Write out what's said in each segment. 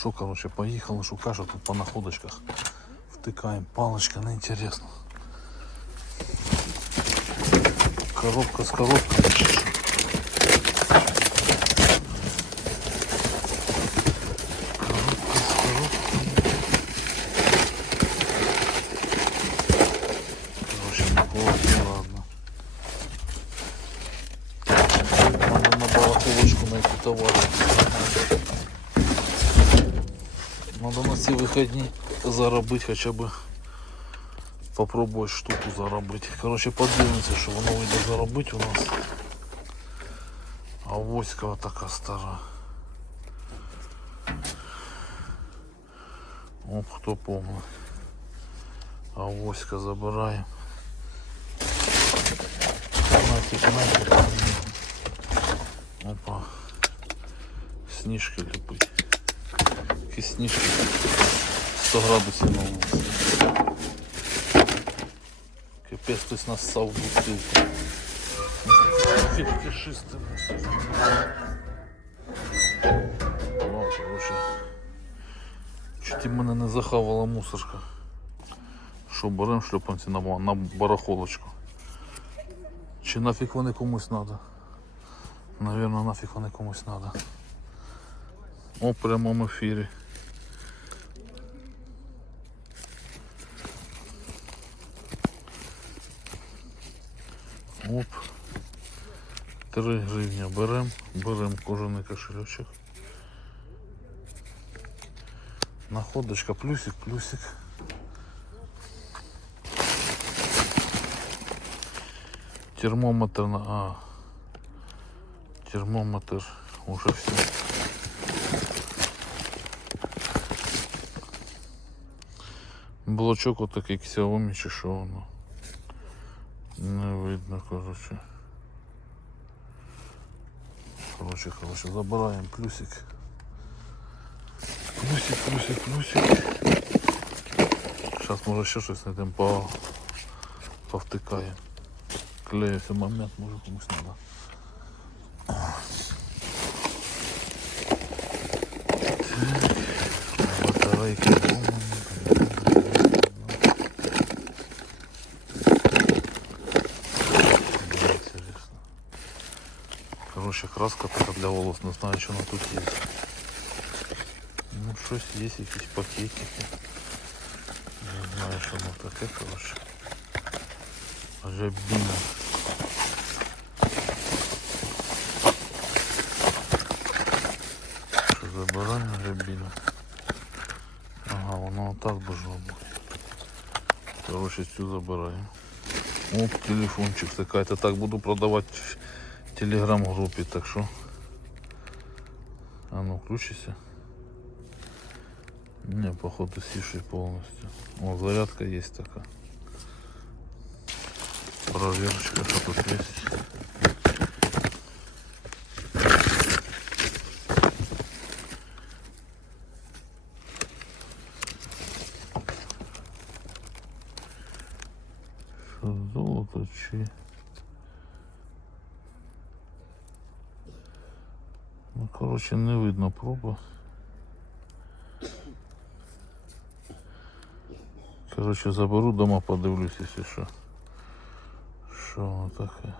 Що, короче, поїхали шукати, що тут по находочках. Втикаємо, палочка, неінтересно. Коробка з коробками на ці вихідні заробити хоча б попробувати штуку заробити. Короче, подивимося, що воно вийде заробити у нас. А воська така стара. Оп, хто помнить. А воська забираємо. Нафиг, нафиг. Опа. Сніжки ліпить. Які сніжки. 100 градусів на вулиці. Капець хтось нас ссав в бутилку. Фетишисти. Ну, короче. Чуть мене не захавала мусорка. Що, беремо шльопанці на, на барахолочку. Чи нафіг вони комусь надо? Наверное, нафіг вони комусь надо. О, прямому ефірі. Оп. 3 гривня берем, берем кожаний кошелечок. Находочка, плюсик, плюсик. Термометр на. А. Термометр уже все. Блочок отакий Xiaomi чи що воно. Не видно, короче. Короче, короче, забираємо плюсик. Плюсик, плюсик, плюсик. Сейчас може ще щось знайдемо по повтикаємо. Клеївся момент, може комусь надо. Так, батарейки. краска така для волос, не знаю, що вона тут є. Ну, щось є, якісь пакетики. Не знаю, що воно таке, короче. Рябіна. Що забираємо рябіну? Ага, воно отак должно бути. Короче, цю забираємо. Оп, телефончик такая. Это так буду продавать в телеграм-группе, так что. А ну, включися. Не, походу сивший полностью. О, зарядка есть такая. Проверочка, что тут есть. Що, золото чи. Короче, не видно проба. Короче, заберу дома, подивлюсь, якщо що. Що воно таке?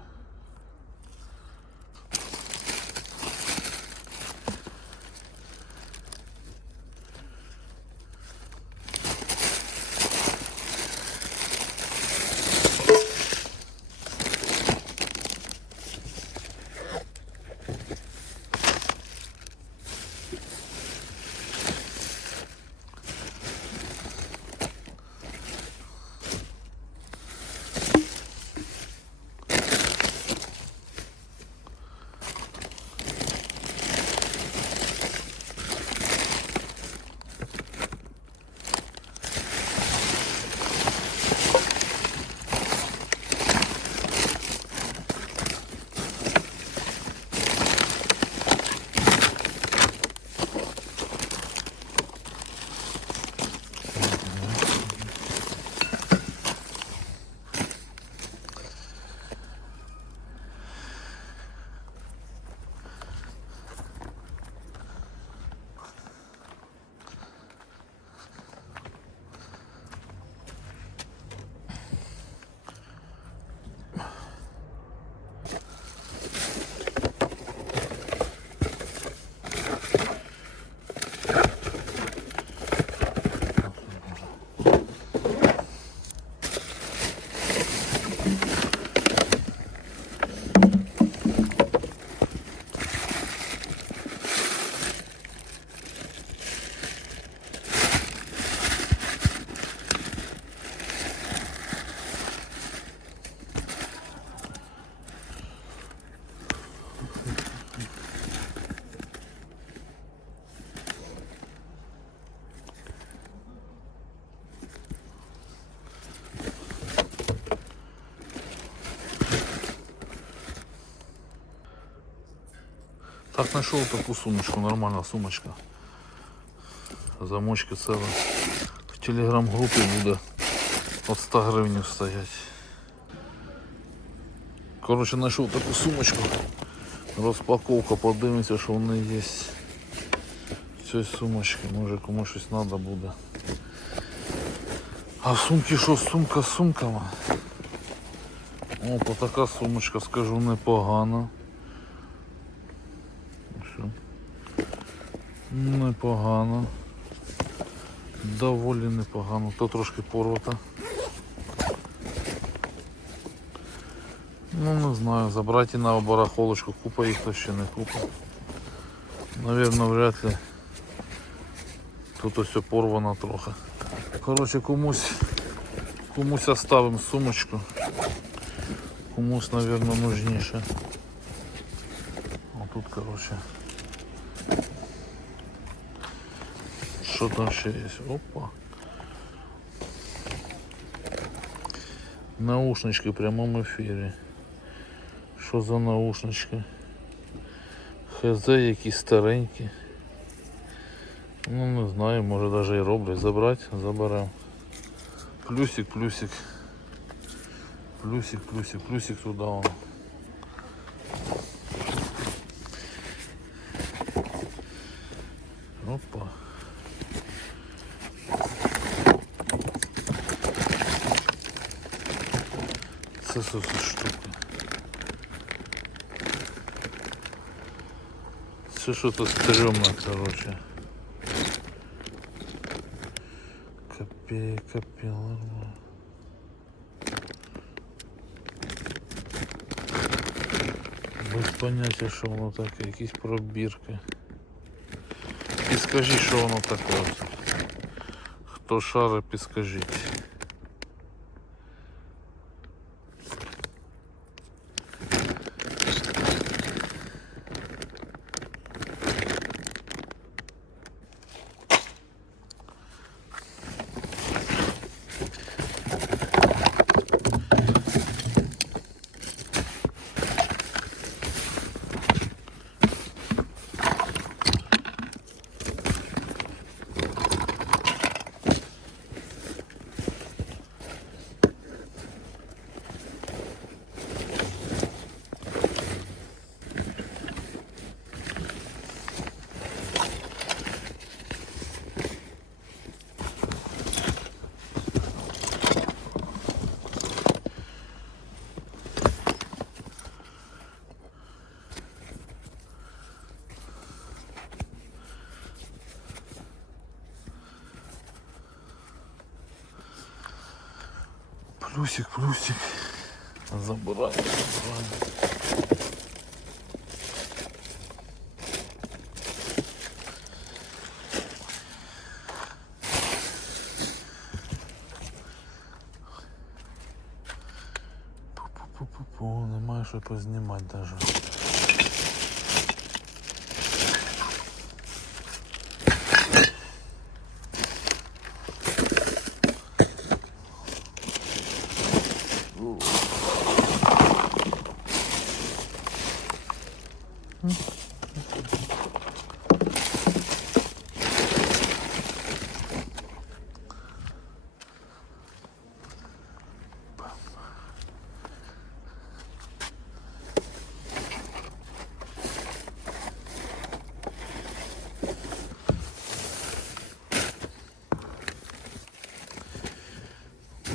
Знайшов таку сумочку, нормальна сумочка. Замочки целі. В телеграм-групі буде от 100 гривень стоять. Коротше, знайшов таку сумочку. Розпаковка, подивимося, що в неї є. В цій сумочці, може комусь щось треба буде. А в сумки що, сумка з сумками? О, то така сумочка, скажу, непогана. Все. Непогано. Доволі непогано. То трошки порвата. Ну не знаю, забрати на барахолочку, купа їх то ще не купа. Наверно, вряд ли. Тут ось порвано трохи. Коротше, комусь комусь оставимо сумочку. Комусь, наверно, нужніше. Тут, коротше. Що там ще є? Опа. Наушнички в прямому ефірі. Що за наушнички? ХЗ якісь старенькі. Ну не знаю, може навіть і роблять. Забрати, заберемо. Плюсик, плюсик. Плюсик, плюсик, плюсик туди. Це що-то стрёмное, короче. Копей, копил. Без поняття, що воно таке, якісь пробірки. Підскажіть, що воно таке. Хто шаре, підскажіть. Плюсик, плюсик. Забираем, забираем. Пу-пу-пу-пу, немає що познімати навіть.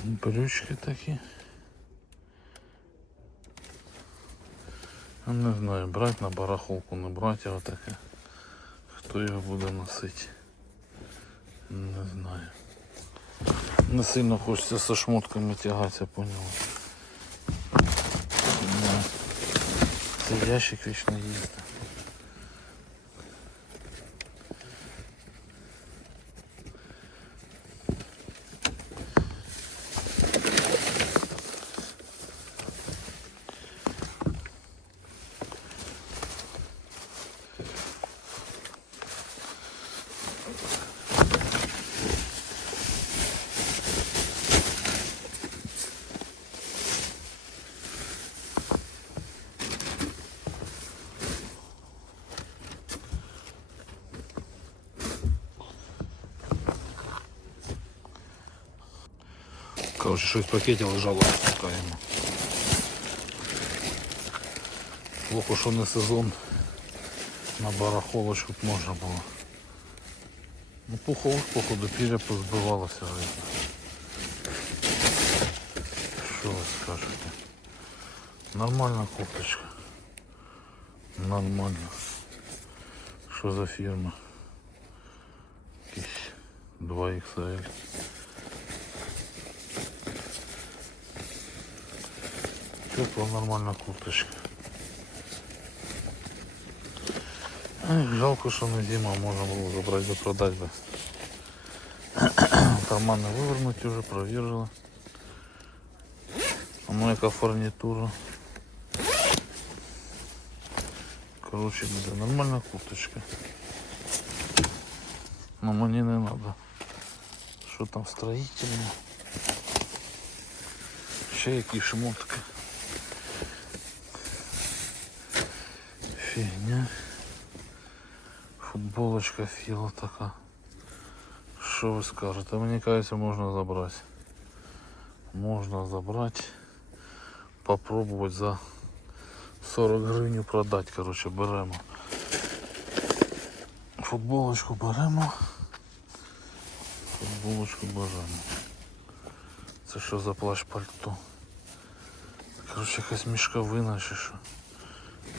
Брючки такі. Знаю, брати на барахолку, не брати його таке. Хто його буде носити? Не знаю. Не сильно хочеться со шмотками тягатися, понял. Да. Це ящик вічно їздить. Короче, щось в пакеті лежало, шукаємо. Плохо, що не сезон. На барахолочку б можна було. Ну, пухових, походу, піря позбивалося. видно. Що ви скажете? Нормальна кофточка. Нормально. Що за фірма? Якісь 2 Тепла нормальна курточка. Эх, жалко, що не зима, можна було забрати да продати би. Кармани вивернуті вже, провірили. А ну яка фурнітура. Короче, буде курточка. Но мені не надо. Що там строїтельне? Ще які шмотки. Фігня. Футболочка філа така. Що ви скажете? Мені кажеться, можна забрати. Можна забрати. Попробувати за 40 гривень продати. Короче, беремо. Футболочку беремо. Футболочку беремо. Це що за плащ пальто? Короче, якась мішковина чи що.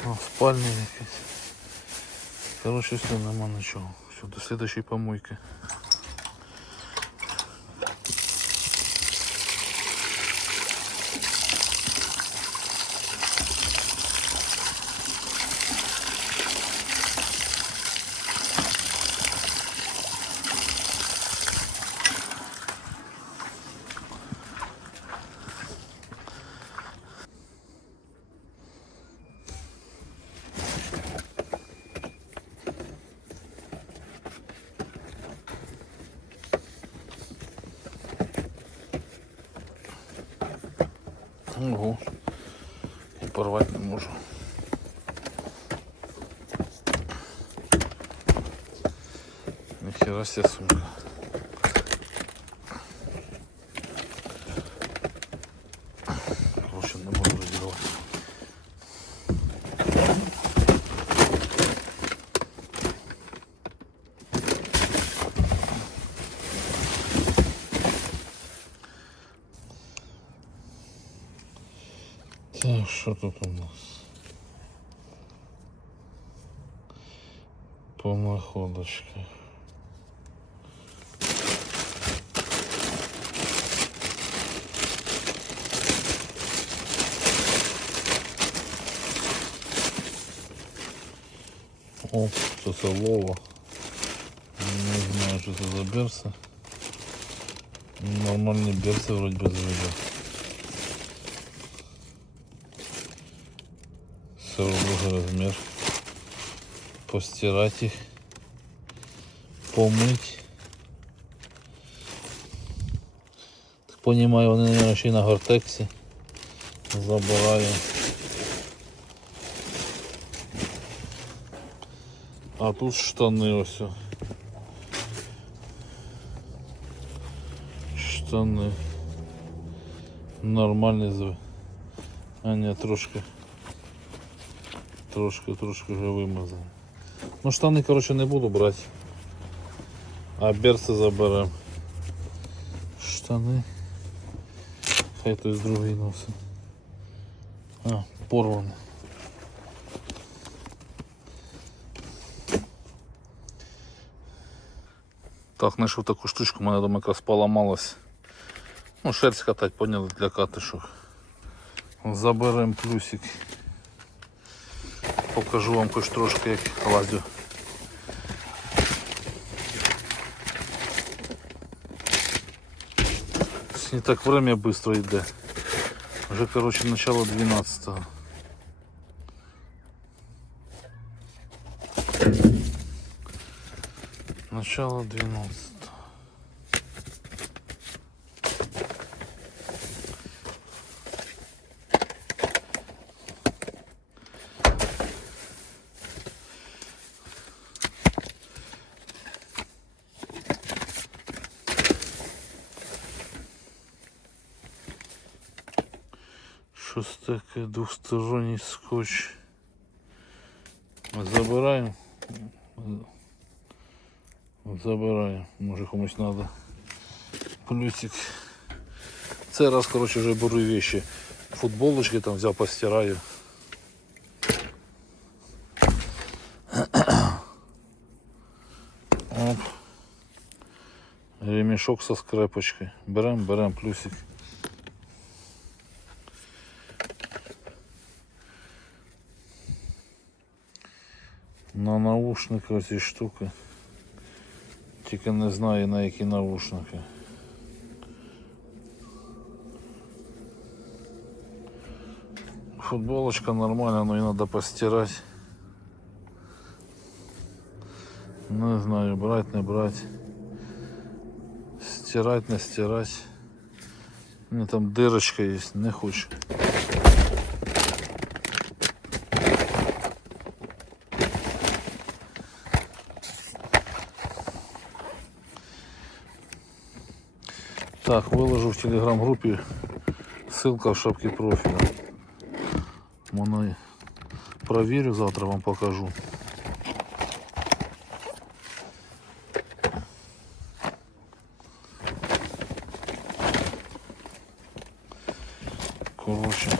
О, спальня якась. Короче, все, нема нічого. Все, до следующей помойки. Ого. І порвати не можу. Ніхера себе сумка. Короче, не можу розірвати. Так, що тут у нас? Помаходочка. О, це це лова. Не знаю, що це за берси. Нормальні берси вроді без виду. другой размер. Постирать их. Помыть. Так понимаю, вони наверное, ще й на гортексі. Забираю. А тут штани ось. о. Штани. Нормальні зв. А ні, трошки. Трошки, трошки вже вимазані. Ну штани, коротше, не буду брати. А берці заберем. Штани. Хай хтось другий носить. А, порвані. Так, знайшов таку штучку, у мене дома якраз поламалась. Ну, шерсть катать, поняли, для катишок. Заберем плюсик. Покажу вам хоч трошки як лазю. Не так время быстро йде. Вже короче начало 12 -го. Начало 12 Щось таке двосторонній скотч. Забираємо. Забираємо. Може комусь треба. Плюсик. Це раз, коротше, вже беру вещи. Футболочки там взяв, постираю. Оп. Ремешок со скрепочкой. Берем, берем плюсик. На наушники оці штуки. Тільки не знаю на які наушники. Футболочка нормальна, но ее надо постирать. Не знаю, брать, не брать. Стирать, не стирать. У меня там дырочка есть, не хочу. Так, выложу в телеграм-группе. Ссылка в шапке профиля. Воно проверю, завтра вам покажу. Коротше.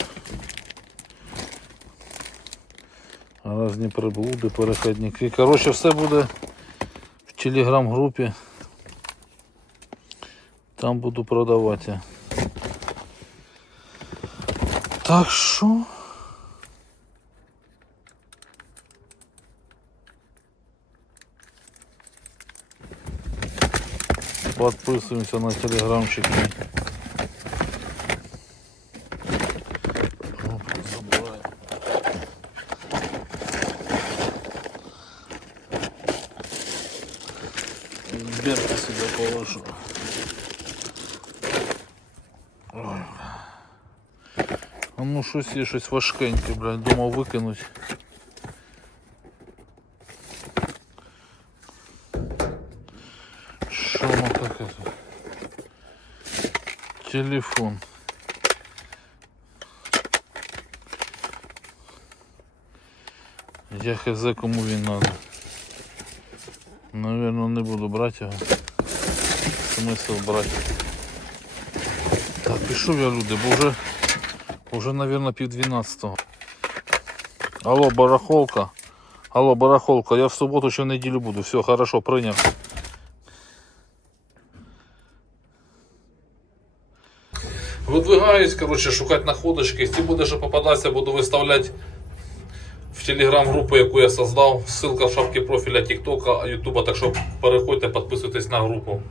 Разні приблуди, переходники. Коротше, все буде в телеграм-групі. Там буду продавати. Так що? Подписываемся на телеграмчик. Оп, забираем. Берка сюда положу. Ну щось є, щось важкеньке, блядь, думав викинуть. Що воно таке? Телефон. Я хз кому він надо. Наверно, не буду брати його. Смисл брати. Так, пішов я люди, бо вже, вже наверно, пів дванадцятого. Алло, барахолка. Алло, барахолка, я в суботу чи в неділю буду. Все, хорошо, прийняв. Выдвигаюсь, короче, шукать находочки. Если буде що попадатися, буду виставляти в телеграм-групу, яку я создав. Ссылка в шапці профіля ТикТока, Ютуба. Так що переходьте, підписуйтесь на групу.